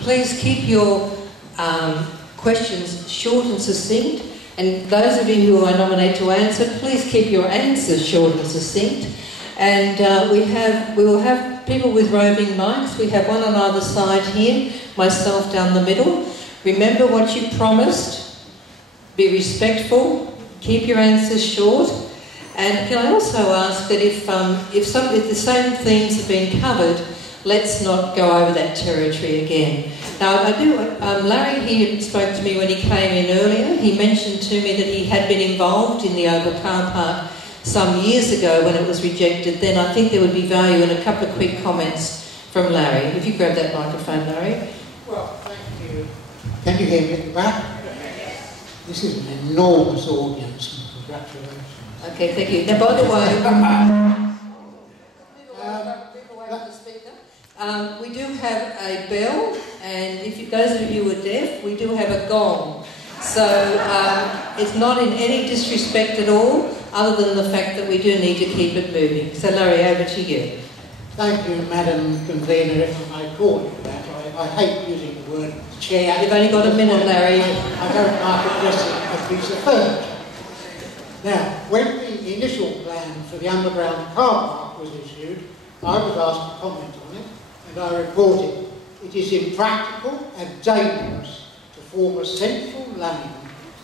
Please keep your questions short and succinct, and those of you who I nominate to answer, please keep your answers short and succinct. And we will have people with roving mics. We have one on either side here, myself down the middle. Remember what you promised. Be respectful. Keep your answers short. And can I also ask that if the same themes have been covered, let's not go over that territory again. Now, Larry here spoke to me when he came in earlier. He mentioned to me that he had been involved in the Oval Car Park some years ago when it was rejected. Then I think there would be value in a couple of quick comments from Larry. If you grab that microphone, Larry. Well, thank you. Can you hear me at the back? Yes. This is an enormous audience. Congratulations. Okay, thank you. Now, by the way... we do have a bell, and if those of you who are deaf, we do have a gong. So it's not in any disrespect at all, other than the fact that we do need to keep it moving. So Larry, over to you. Thank you, Madam Convener, if I may call you that. I hate using the word chair. You've only got a minute, Larry. I don't like addressing a piece of furniture. Now, when the initial plan for the underground car park was issued, I was asked to comment on it, and I reported it is impractical and dangerous to form a central lane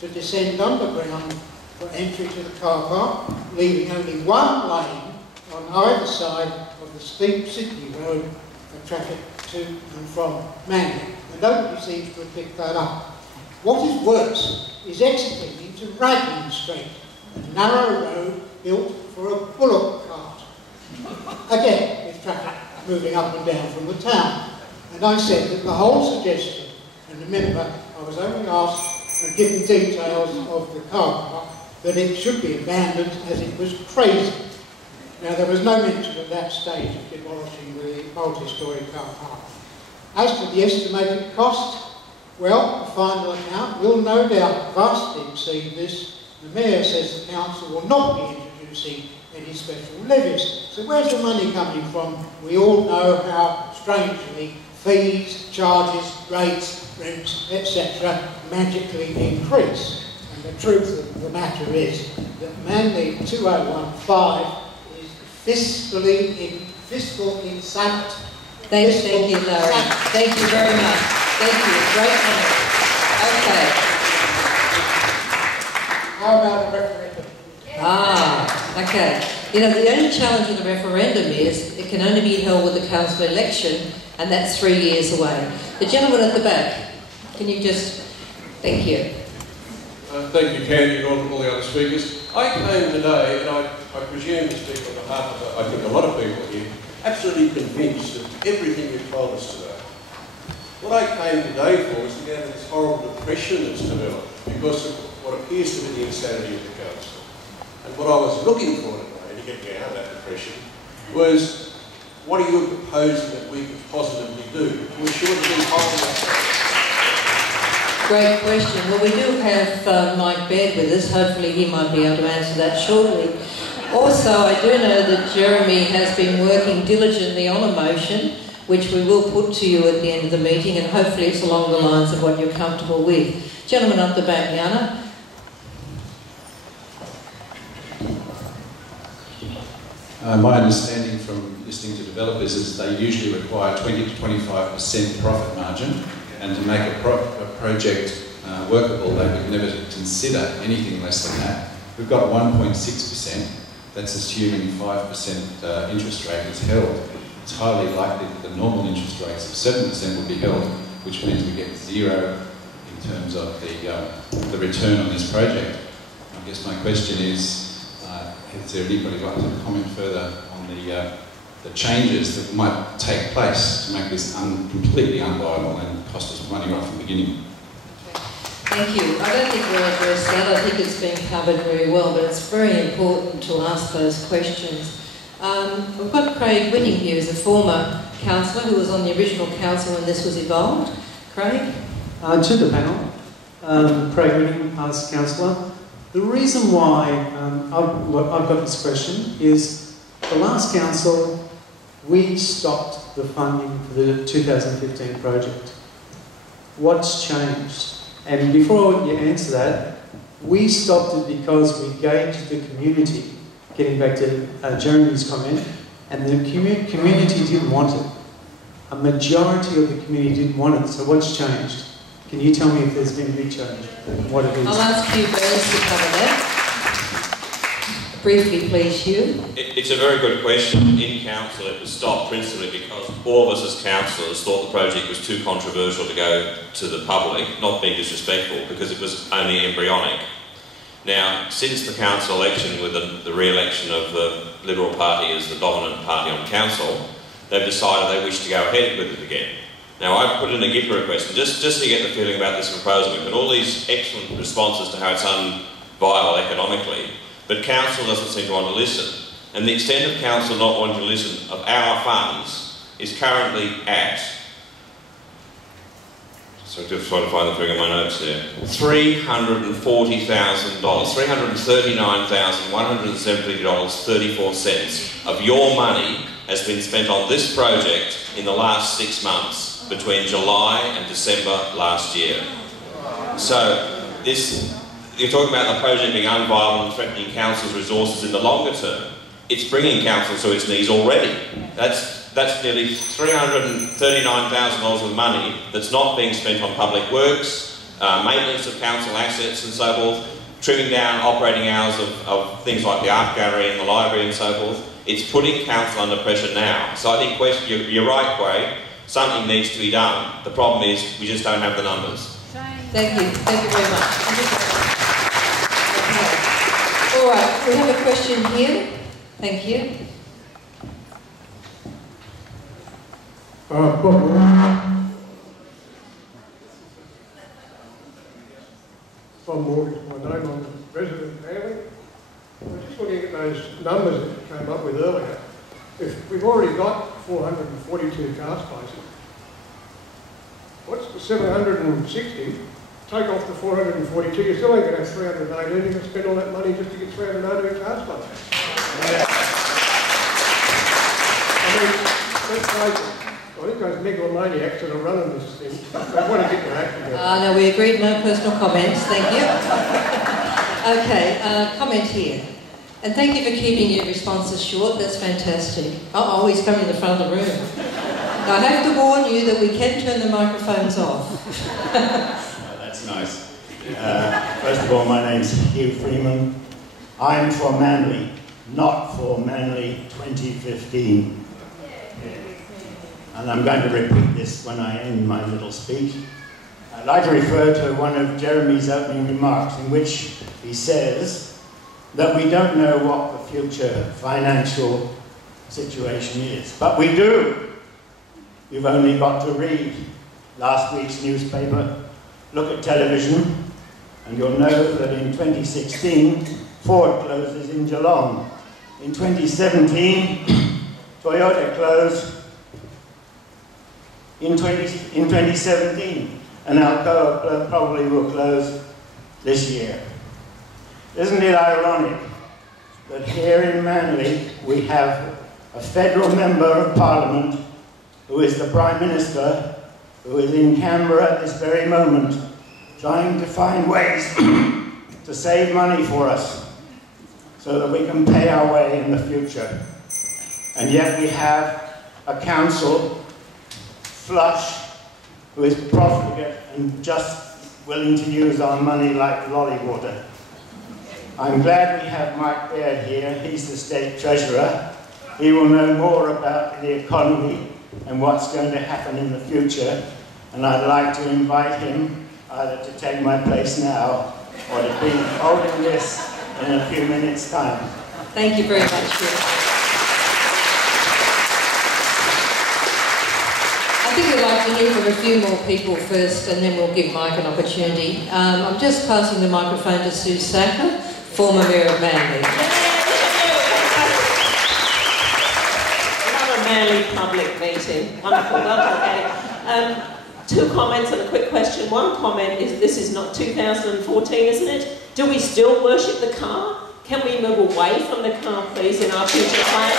to descend underground for entry to the car park, leaving only one lane on either side of the steep Sydney Road for traffic to and from Manly. And nobody seems to have picked that up. What is worse is exiting into Raglan Street, a narrow road built for a bullock cart. Again, with traffic moving up and down from the town. And I said that the whole suggestion, and remember, I was only asked and given details of the car park, that it should be abandoned as it was crazy. Now, there was no mention at that stage of demolishing the multi-storey car park. As to the estimated cost, well, the final account will no doubt vastly exceed this. The Mayor says the Council will not be introducing any special levies. So where's the money coming from? We all know how, strangely, fees, charges, rates, rents, etc. magically increase. And the truth of the matter is that Manly 2015 is fiscal insanity. Thank you, Larry. Thank you very much. Thank you. Great comment. Okay. How about a referendum? Okay. You know, the only challenge with the referendum is it can only be held with the council election, and that's 3 years away. The gentleman at the back, can you just... Thank you. Thank you, Candy, and all the other speakers. I came today, and I presume to speak on behalf of, I think, a lot of people here, absolutely convinced of everything you've told us today. What I came today for was to get out of this horrible depression that's developed because of what appears to be the insanity of the council. And what I was looking for today, to get me out of that depression, was what are you proposing that we could positively do? We're sure to be positive. Great question. Well, we do have Mike Baird with us. Hopefully he might be able to answer that shortly. Also, I do know that Jeremy has been working diligently on a motion, which we will put to you at the end of the meeting, and hopefully it's along the lines of what you're comfortable with. Gentleman up the back, Yana. My understanding from listening to developers is they usually require 20 to 25% profit margin, and to make a project workable, they would never consider anything less than that. We've got 1.6%, that's assuming 5% interest rate is held. It's highly likely that the normal interest rates of 7% will be held, which means we get zero in terms of the return on this project. I guess my question is there anybody like to comment further on the changes that might take place to make this completely unviable and cost us money right from the beginning? Thank you. I don't think we'll address that. I think it's been covered very well, but it's very important to ask those questions. We've got Craig Whitting here, who's a former councillor who was on the original council when this was evolved. Craig? To the panel, Craig Whitting, past councillor. The reason why I've got this question is the last council, we stopped the funding for the 2015 project. What's changed? And before you answer that, we stopped it because we gauged the community, getting back to Jeremy's comment, and the community didn't want it. A majority of the community didn't want it, so what's changed? Can you tell me if there's been a big change and what it is? I'll ask Hugh Baird to cover that. Briefly, please, Hugh. It's a very good question. In council, it was stopped principally because all of us as councillors thought the project was too controversial to go to the public, not being disrespectful, because it was only embryonic. Now, since the council election, with the re-election of the Liberal Party as the dominant party on council, they've decided they wish to go ahead with it again. Now, I've put in a GIPA request, and just to get the feeling about this proposal, we've got all these excellent responses to how it's unviable economically, but council doesn't seem to want to listen. And the extent of council not wanting to listen of our funds is currently at, so I'm just trying to find the figure in my notes there, $340,000, $339,170.34 of your money has been spent on this project in the last 6 months, between July and December last year. So this, you're talking about the project being unviable and threatening council's resources in the longer term. It's bringing council to its knees already. That's nearly $339,000 of money that's not being spent on public works, maintenance of council assets and so forth, trimming down operating hours of things like the art gallery and the library and so forth. It's putting council under pressure now. So I think you're right, Quay, something needs to be done. The problem is we just don't have the numbers. Thank you very much. Okay. All right, we have a question here. Thank you. Bob Morgan is my name. I'm a resident of Baird. I'm just looking at those numbers that you came up with earlier. If we've already got 442 car spaces, what's the 760? Take off the 442, you're still ain't going to have 318. You're going to spend all that money just to get 318 car spaces. I mean, let's face it. I think those megalomaniacs that are running this thing, they want to get their act together. No, we agreed, no personal comments, thank you. Okay, comment here. And thank you for keeping your responses short, that's fantastic. Uh-oh, he's coming to the front of the room. Now, I have to warn you that we can turn the microphones off. That's nice. First of all, my name's Hugh Freeman. I'm for Manly, not for Manly 2015. And I'm going to repeat this when I end my little speech. I'd like to refer to one of Jeremy's opening remarks in which he says that we don't know what the future financial situation is. But we do. You've only got to read last week's newspaper, look at television, and you'll know that in 2016, Ford closes in Geelong. In 2017, Toyota closed in 2017, and Alcoa probably will close this year. Isn't it ironic that here in Manly we have a federal member of Parliament who is the Prime Minister, who is in Canberra at this very moment, trying to find ways to save money for us so that we can pay our way in the future. And yet we have a council flush who is profligate and just willing to use our money like lolly water. I'm glad we have Baird here. He's the State Treasurer. He will know more about the economy and what's going to happen in the future, and I'd like to invite him either to take my place now or to be holding this in a few minutes' time. Thank you very much, Hugh. I think we'd like to hear from a few more people first, and then we'll give Mike an opportunity. I'm just passing the microphone to Sue Sacker, former Mayor of Manly. Another Manly public meeting. Wonderful, okay. Two comments and a quick question. One comment is this is not 2014, isn't it? Do we still worship the car? Can we move away from the car, please, in our future plans?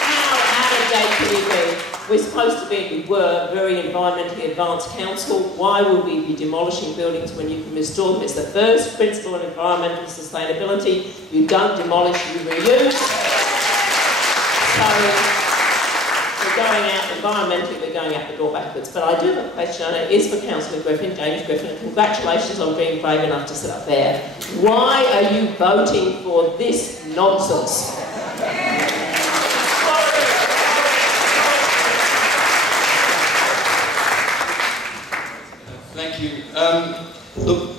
How out of date can we be? We're supposed to be, we were, very environmentally advanced council. Why would we be demolishing buildings when you can restore them? It's the first principle of environmental sustainability. You don't demolish, you reuse. So we're going out, environmentally, we're going out the door backwards. But I do have a question, and it is for Councillor Griffin, James Griffin, and congratulations on being brave enough to sit up there. Why are you voting for this nonsense? Thank you. Look,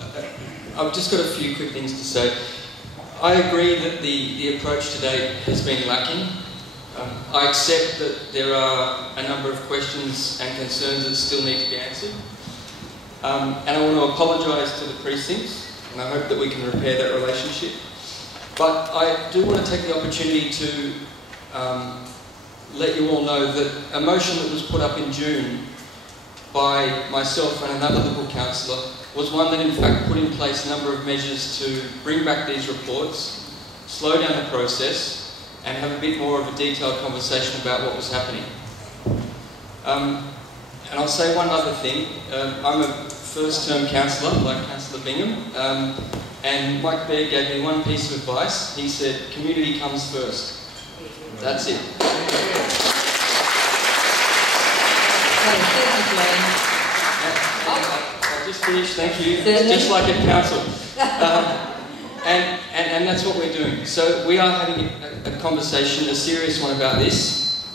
I've just got a few quick things to say. I agree that the approach to date has been lacking. I accept that there are a number of questions and concerns that still need to be answered. And I want to apologise to the precincts, and I hope that we can repair that relationship. But I do want to take the opportunity to let you all know that a motion that was put up in June by myself and another Liberal councillor was one that in fact put in place a number of measures to bring back these reports, slow down the process, and have a bit more of a detailed conversation about what was happening. And I'll say one other thing. I'm a first-term councillor, like Councillor Bingham, and Mike Baird gave me one piece of advice. He said, community comes first. That's it. I'll just finish, thank you. It's just like at council. And that's what we're doing. So we are having a conversation, a serious one about this,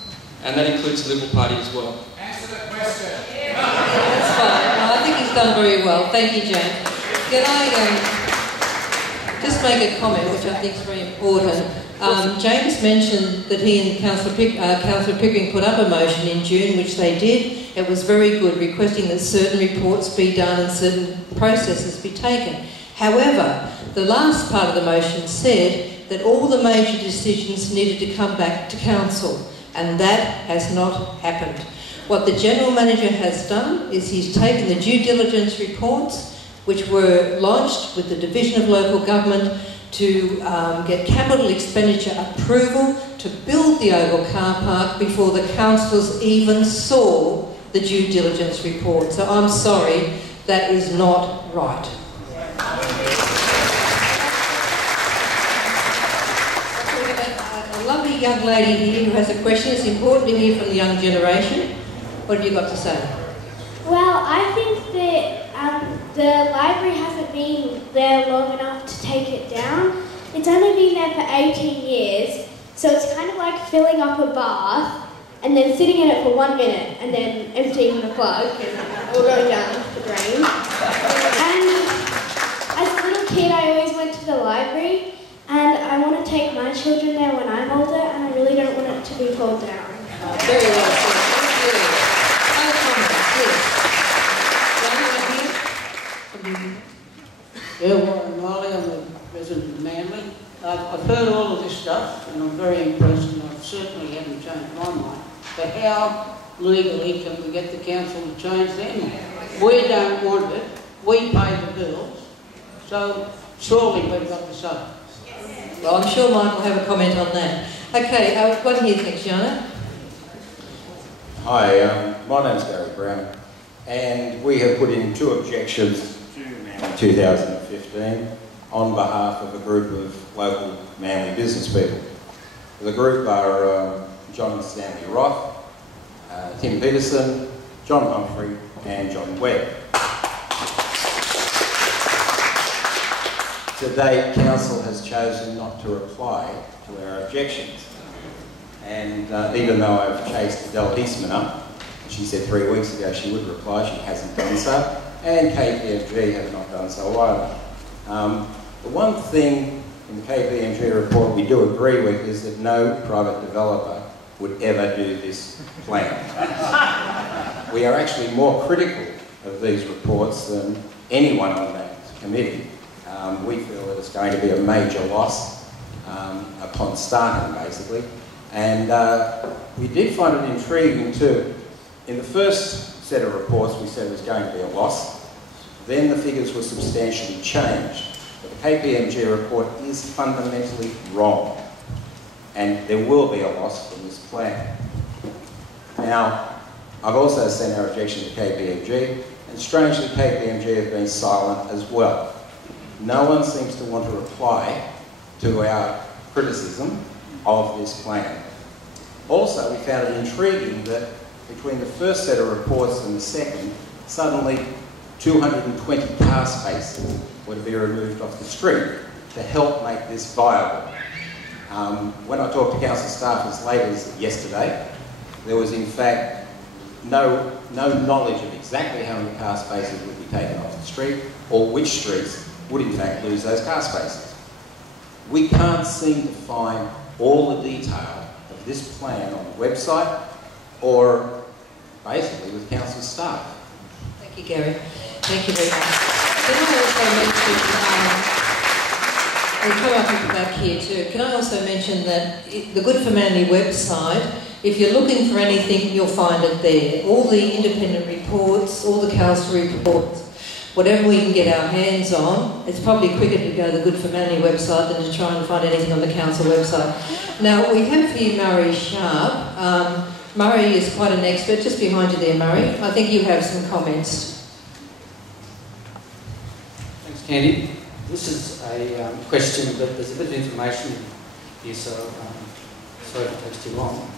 and that includes the Liberal Party as well. Answer the question. That's fine. No, I think he's done very well. Thank you, James. Can I just make a comment, which I think is very important? James mentioned that he and Councillor Pickering put up a motion in June, which they did. It was very good, requesting that certain reports be done and certain processes be taken. However, the last part of the motion said that all the major decisions needed to come back to council, and that has not happened. What the General Manager has done is he's taken the due diligence reports, which were lodged with the Division of Local Government to get capital expenditure approval to build the Oval Car Park before the councillors even saw the due diligence report. So I'm sorry, that is not right. A lovely young lady here who has a question. It's important to hear from the young generation. What have you got to say? Well, I think that the library hasn't been there long enough to take it down. It's only been there for 18 years, so it's kind of like filling up a bath and then sitting in it for 1 minute and then emptying the plug and all going down the drain. And as a little kid, I always went to the library, and I want to take my children there when I'm older, and I really don't want it to be pulled down. Very well said. Thank you. No comments, yes. Yeah, Warren Riley, I'm a resident of Manly. I've heard all of this stuff and I'm very impressed, and I certainly haven't changed my mind. But how legally can we get the council to change their mind? We don't want it, we pay the bills, so surely we've got to say. Well, I'm sure Mike will have a comment on that. Okay, one here, thanks, Yana. Hi, my name's Gary Brown, and we have put in 2 objections to 2015 on behalf of a group of local Manly business people. The group are John and Stanley Roth, Tim Peterson, John Humphrey and John Webb. To date, Council has chosen not to reply to our objections. And even though I've chased Adele Eastman up, she said 3 weeks ago she would reply, she hasn't done so, and KPMG have not done so either. The one thing in the KPMG report we do agree with is that no private developer would ever do this plan. We are actually more critical of these reports than anyone on that committee. We feel that it's going to be a major loss upon starting, basically. And we did find it intriguing too. In the first set of reports we said it was going to be a loss. Then the figures were substantially changed. But the KPMG report is fundamentally wrong. And there will be a loss from this plan. Now, I've also sent our objection to KPMG, and strangely KPMG have been silent as well. No one seems to want to reply to our criticism of this plan. Also, we found it intriguing that between the first set of reports and the second, suddenly 220 car spaces were to be removed off the street to help make this viable. When I talked to council staff as late as yesterday, there was in fact no knowledge of exactly how many car spaces would be taken off the street or which streets would in fact lose those car spaces. We can't seem to find all the detail of this plan on the website or basically with council staff. Thank you, Gary. Thank you very much. Can I also mention, I'll come up back here too. Can I also mention that the Good for Manly website, if you're looking for anything, you'll find it there. All the independent reports, all the council reports, whatever we can get our hands on. It's probably quicker to go to the Good for Manly website than to try and find anything on the council website. Now, we have here Murray Sharp. Murray is quite an expert, just behind you there, Murray. I think you have some comments. Thanks, Candy. This is a question, but there's a bit of information here, so sorry if it takes too long.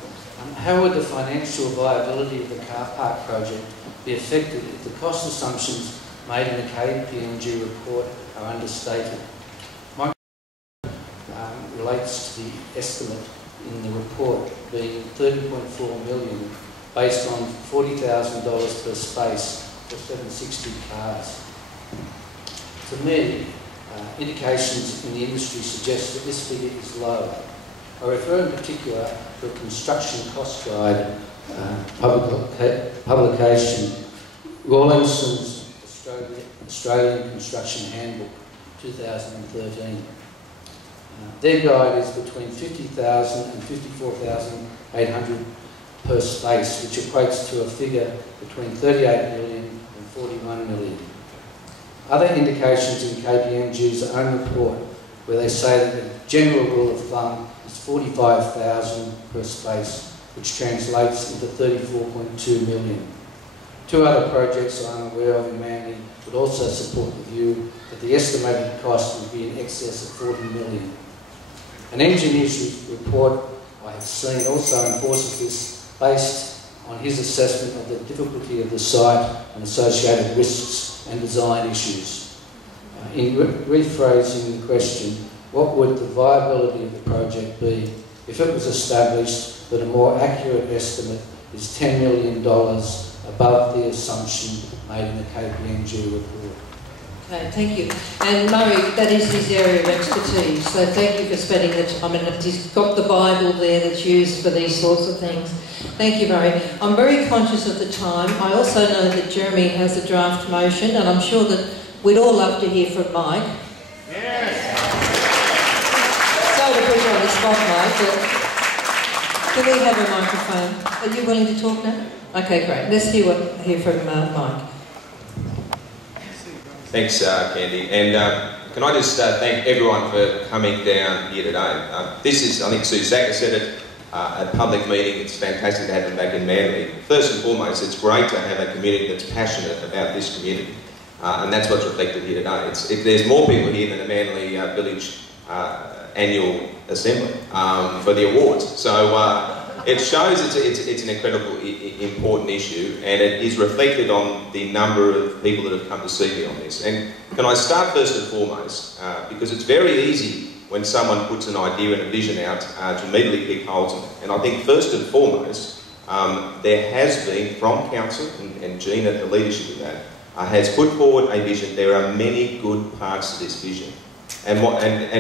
How would the financial viability of the car park project be affected if the cost assumptions made in the KPMG report are understated? My question relates to the estimate in the report being $30.4 million based on $40,000 per space for 760 cars. To me, indications in the industry suggest that this figure is low. I refer in particular to a construction cost guide publication, Rawlinson's Australian Construction Handbook, 2013. Their guide is between $50,000 and $54,800 per space, which equates to a figure between $38 million and $41 million. Other indications in KPMG's own report, where they say that the general rule of thumb is $45,000 per space, which translates into $34.2 million. Two other projects I'm aware of in Manly would also support the view that the estimated cost would be in excess of $40 million. An engineer's report I have seen also enforces this based on his assessment of the difficulty of the site and associated risks and design issues. In rephrasing the question, what would the viability of the project be if it was established that a more accurate estimate is $10 million above the assumption made in the KPMG report? Okay, thank you. And Murray, that is his area of expertise, so thank you for spending the time. And he's got the Bible there that's used for these sorts of things. Thank you, Murray. I'm very conscious of the time. I also know that Jeremy has a draft motion, and I'm sure that we'd all love to hear from Mike. Yes. Sorry to put you on the spotlight, but can we have a microphone? Are you willing to talk now? Okay, great. Let's hear from Mike. Thanks, Candy. And can I just thank everyone for coming down here today. This is, I think Sue Sacker said it, a public meeting. It's fantastic to have them back in Manly. First and foremost, it's great to have a community that's passionate about this community. And that's what's reflected here today. There's more people here than the Manly Village annual assembly for the awards. So it shows it's an incredibly important issue, and it is reflected on the number of people that have come to see me on this. And can I start first and foremost, because it's very easy when someone puts an idea and a vision out to immediately pick holes in it. And I think first and foremost, there has been from Council, and Jean at the leadership of that, has put forward a vision. There are many good parts to this vision. And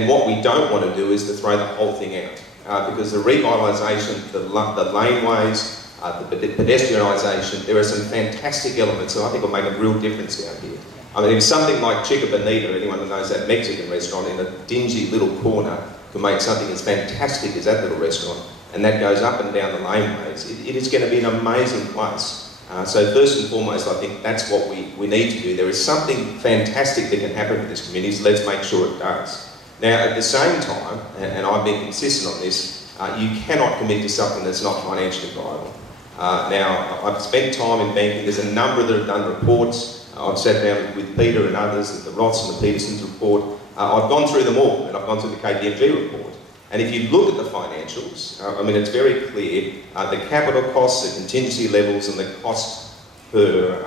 what we don't want to do is to throw the whole thing out. Because the revitalisation, the laneways, the pedestrianisation, there are some fantastic elements that I think will make a real difference down here. I mean, if something like Chica Bonita, anyone who knows that Mexican restaurant in a dingy little corner, can make something as fantastic as that little restaurant, and that goes up and down the laneways, it is going to be an amazing place. So first and foremost, I think that's what we need to do. There is something fantastic that can happen with this community, so let's make sure it does. Now, at the same time, and I've been consistent on this, you cannot commit to something that's not financially viable. Now, I've spent time in banking. There's a number that have done reports. I've sat down with Peter and others, the Roths and the Petersons report. I've gone through them all, and I've gone through the KPMG report. And if you look at the financials, I mean, it's very clear, the capital costs, the contingency levels, and the cost per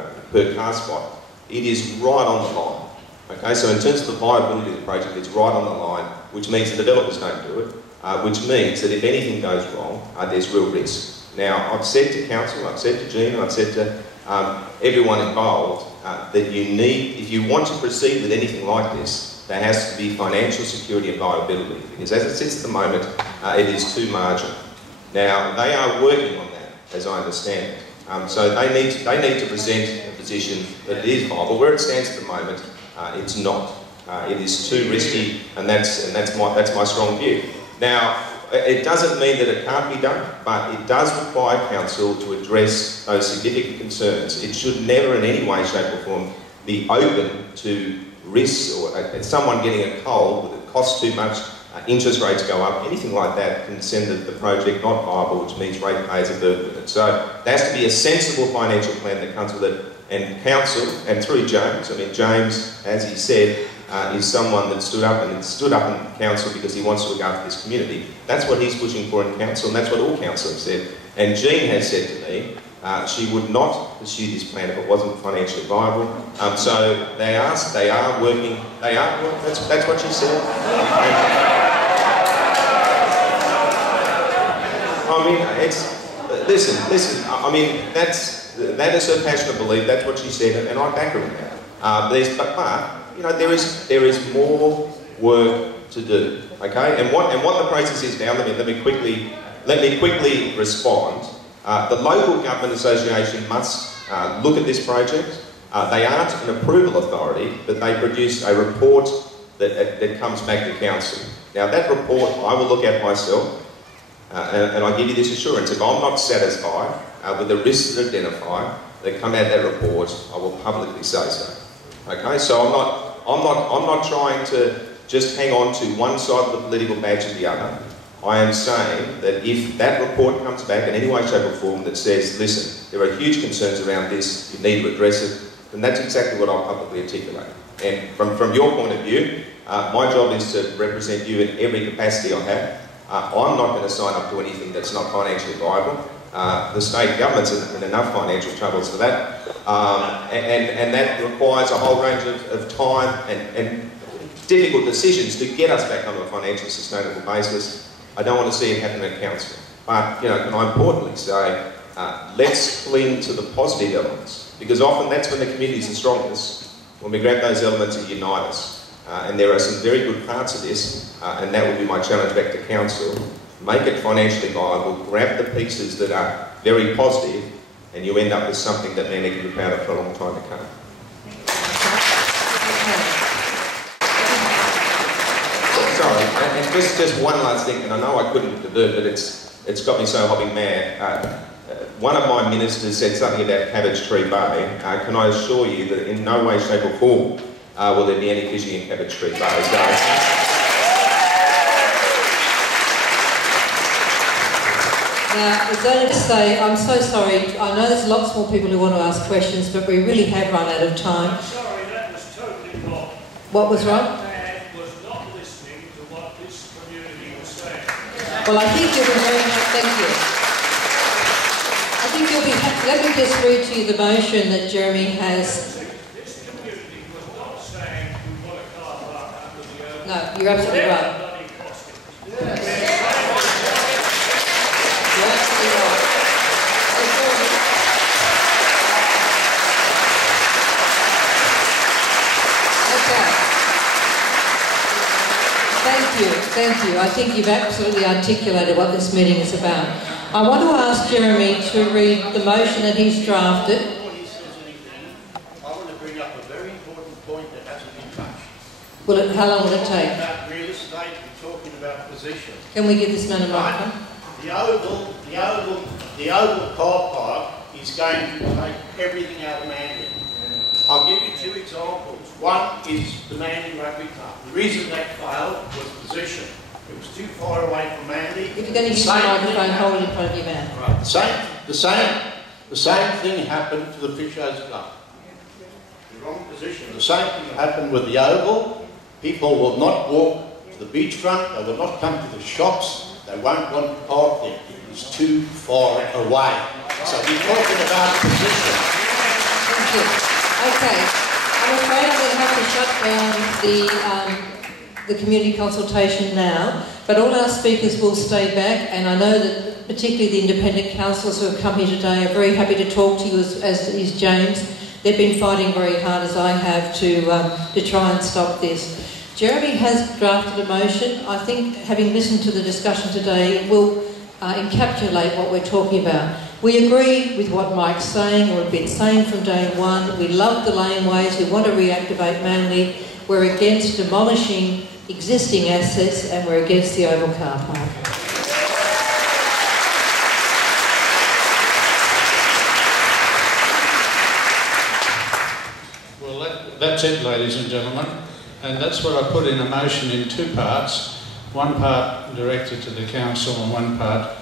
car spot, it is right on the line. Okay, so in terms of the viability of the project, it's right on the line, which means the developers don't do it, which means that if anything goes wrong, there's real risk. Now, I've said to council, I've said to Jean, and I've said to everyone involved that you need, if you want to proceed with anything like this, there has to be financial security and viability, because as it sits at the moment, it is too marginal. Now, they are working on that, as I understand it. So they need to present a position that it is viable. Where it stands at the moment, it's not. It is too risky, and that's my strong view. Now, it doesn't mean that it can't be done, but it does require council to address those significant concerns. It should never in any way, shape or form be open to risks or someone getting a cold that costs too much, interest rates go up, anything like that can send the project not viable, which means ratepayers are burdened with it. So there has to be a sensible financial plan that comes with it, and council, and through James, I mean James, as he said, is someone that stood up in council because he wants to look after this community. That's what he's pushing for in council, and that's what all council have said. And Jean has said to me, she would not pursue this plan if it wasn't financially viable. So they are working. That's what she said. I mean, listen. I mean, that is her passionate belief. That's what she said, and I back her in that. But you know, there is more work to do. Okay, and what the process is now. Let me quickly respond. The local government association must look at this project. They aren't an approval authority, but they produce a report that comes back to council. Now that report I will look at myself, and I give you this assurance: if I'm not satisfied with the risks that identify that come out of that report, I will publicly say so. Okay, so I'm not trying to just hang on to one side of the political badge or the other. I am saying that if that report comes back in any way, shape or form that says, listen, there are huge concerns around this, you need to address it, then that's exactly what I'll publicly articulate. And from your point of view, my job is to represent you in every capacity I have. I'm not going to sign up to anything that's not financially viable. The state government's in enough financial troubles for that. And that requires a whole range of time and difficult decisions to get us back on a financially sustainable basis. I don't want to see it happen at council. But, you know, can I importantly say, let's cling to the positive elements, because often that's when the community is the strongest, when we grab those elements and unite us. And there are some very good parts of this, and that would be my challenge back to council. Make it financially viable, grab the pieces that are very positive, and you end up with something that then can be proud of for a long time to come. Sorry, and just one last thing, and I know I couldn't divert, but it's got me so hopping mad. One of my ministers said something about Cabbage Tree Bay. Can I assure you that in no way, shape or form will there be any fishing in Cabbage Tree Bay? Now, it's only to say, I'm so sorry. I know there's lots more people who want to ask questions, but we really have run out of time. I'm sorry, that was totally wrong. What was wrong? Dad was not listening to what this community was saying. Well, I think you'll be very happy. Thank you. I think you'll be happy. Let me just read to you the motion that Jeremy has. This community was not saying we want a car park under the earth. No, you're absolutely right. Thank you. I think you've absolutely articulated what this meeting is about. I want to ask Jeremy to read the motion that he's drafted. Before he says anything, I want to bring up a very important point that hasn't been touched. How long will it take? We're talking about real estate, we're talking about position. Can we give this man a microphone? The oval car park is going to take everything out of Manly. I'll give you two examples. One is the Manly Rugby Club. The reason that failed was position. It was too far away from Manly. If you're going to use the microphone, hold it in front of your mouth. Right. The same thing happened to the Fishers Club. The wrong position. The same thing happened with the Oval. People will not walk to the beachfront. They will not come to the shops. They won't want to park there. It is too far away. So we're talking about position. Thank you. Okay. I'm afraid I'm going to have to shut down the community consultation now, but all our speakers will stay back, and I know that particularly the independent councillors who have come here today are very happy to talk to you, as is James. They've been fighting very hard, as I have, to try and stop this. Jeremy has drafted a motion. I think, having listened to the discussion today, it will encapsulate what we're talking about. We agree with what Mike's saying, or have been saying from day one. We love the laneways. We want to reactivate Manly. We're against demolishing existing assets, and we're against the Oval Car Park. Well, that's it, ladies and gentlemen, and that's what I put in a motion in two parts. One part directed to the council and one part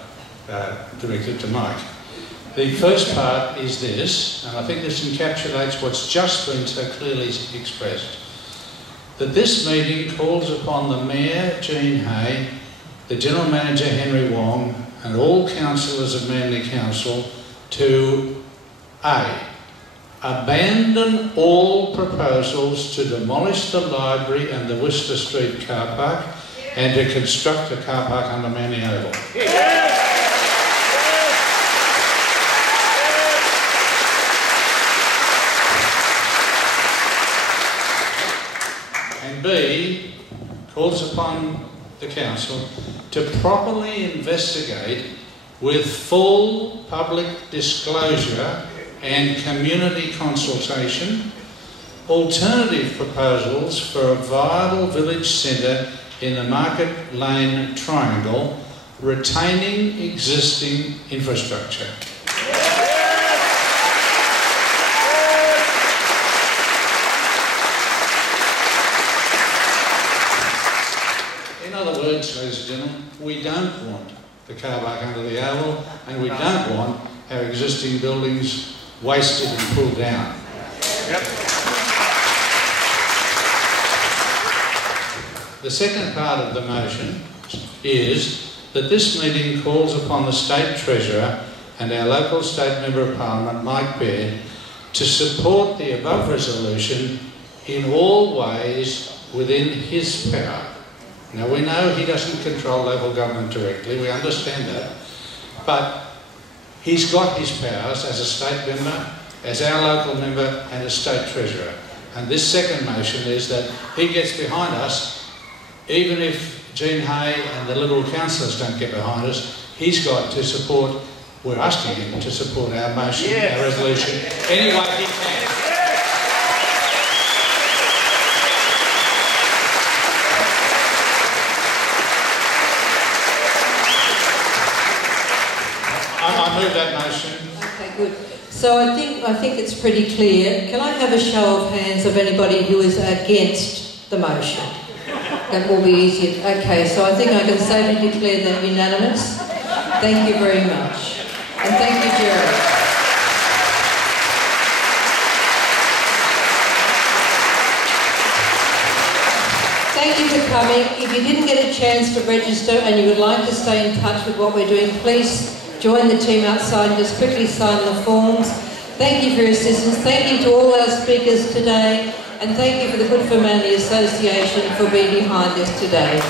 directed to Mike. The first part is this, and I think this encapsulates what's just been so clearly expressed. That this meeting calls upon the Mayor, Jean Hay, the General Manager, Henry Wong, and all councillors of Manly Council to A. Abandon all proposals to demolish the library and the Worcester Street car park and to construct a car park under Manly Oval. And B, calls upon the council to properly investigate with full public disclosure and community consultation alternative proposals for a viable village centre in the Market Lane Triangle, retaining existing infrastructure. In other words, ladies and gentlemen, we don't want the car park under the Oval, and we don't want our existing buildings wasted and pulled down. Yep. The second part of the motion is that this meeting calls upon the State Treasurer and our local State Member of Parliament, Mike Baird, to support the above resolution in all ways within his power. Now, we know he doesn't control local government directly, we understand that, but he's got his powers as a state member, as our local member and as State Treasurer. And this second motion is that he gets behind us, even if Jean Hay and the Liberal councillors don't get behind us, he's got to support, we're asking him to support our motion, our resolution, any way he can. I move that motion. Okay, good. So I think it's pretty clear. Can I have a show of hands of anybody who is against the motion? That will be easier. Okay, so I think I can safely declare that unanimous. Thank you very much. And thank you, Gerald. Thank you for coming. If you didn't get a chance to register and you would like to stay in touch with what we're doing, please join the team outside and just quickly sign the forms. Thank you for your assistance. Thank you to all our speakers today. And thank you for the Good for Manly Association for being behind this today.